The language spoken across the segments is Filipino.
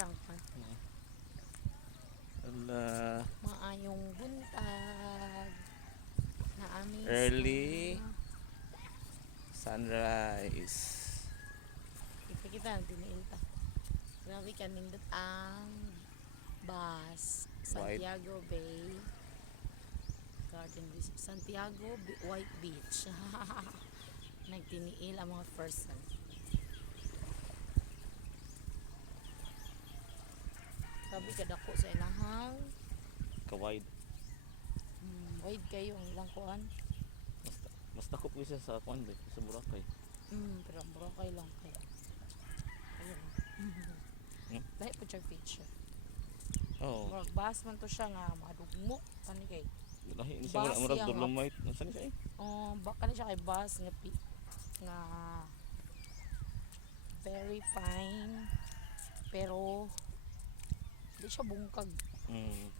prank man. Ala, Maayong buntag. Naamis early na. sunrise. Kita ang tiniil ta. Grabe ka nindot ang bus. Santiago Bay Garden Resort. Santiago White Beach. Nagtiniil ang mga person. Grabe ka dako sa ilahang. Kawide. Wide kayo ang ilang kuan. Mas takop ko siya sa kuan ba, sa Boracay. Pero ang Boracay lang kay. Ayun. Lahi po siya picture. Oo. Murag bus man to siya nga madugmo kani kay. Lahi ni siya Bus murag yang Dolomite. Nasaan siya eh? Baka na siya kay bus nga very fine pero di siya bungkag.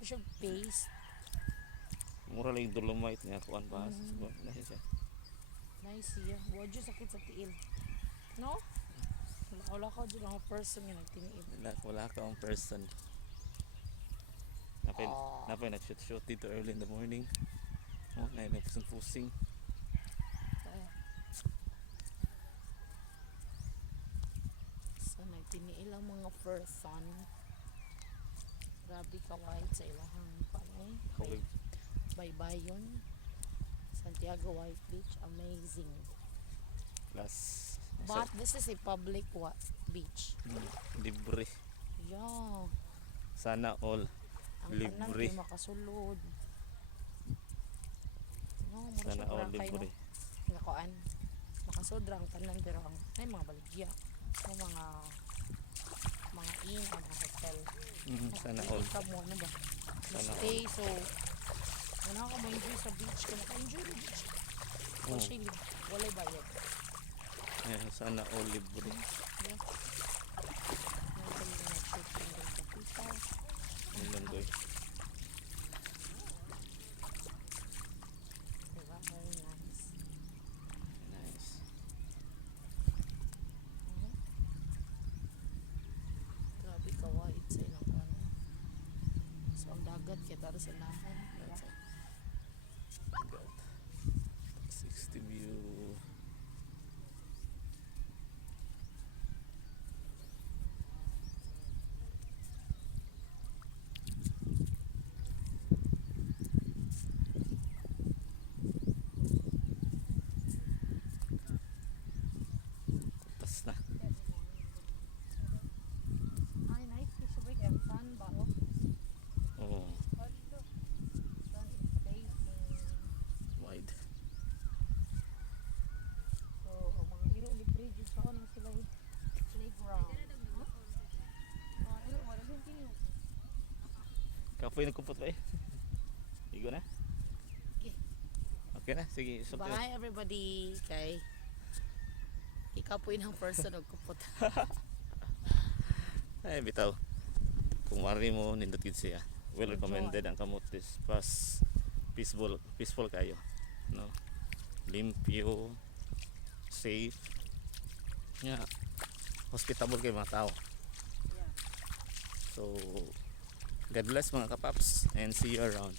Di siya paste. Mura lang yung Dolomite niya kuan ba. Lahi siya. Nice siya. Wadyo sakit sa tiil. No? Wala ka dyan ang person nga nagtiniil. Wala ka ang person. Napay nag-shoot dito early in the morning. Oh, nagpusing-pusing. So nagtiniil ang mga person. Grabe ka wide sa ilahang panay. Baybayon. Santiago White Beach. Amazing. Plus But this is a public beach. libre. Yeah. Sana all Ang tanan libre. di makasulod. No, mura Sana siya all Boracay, libre. no? Nakuan. Makasudra ang tanan pero ang ay mga baligya. So, mga inn o mga hotel. Sana all. Ka mo, ano ba? Sana Stay, so wala ka ma-enjoy sa beach. Kaya naka-enjoy sa beach. Oh. Kasi walay bayad. Sana all libre. Yeah. Nag-shoot ng ganda. Yun doy. Diba? Very nice. Nice. Grabe ka wide sa ilang ano. So ang dagat kita rin sa lahan. Diba? God. 60 view. Tas na. Ay, nice fish ba yung sun ba? Oh, Sun is facing. wide. So, ang mga hero libre dito sa ano sila playground. Wala din kini. Kapoy nagkumpot ba eh? Igo na? Okay. Okay na, sige. Bye everybody. Kay ikaw po inang person og kupot. Ay, bitaw. Kung mari mo, nindot gid siya. Well recommended ang Kamutis. Plus, peaceful kayo. No? Limpyo, safe. Yeah. Hospitable kayo mga tao. Yeah. So, God bless mga kapaps and see you around.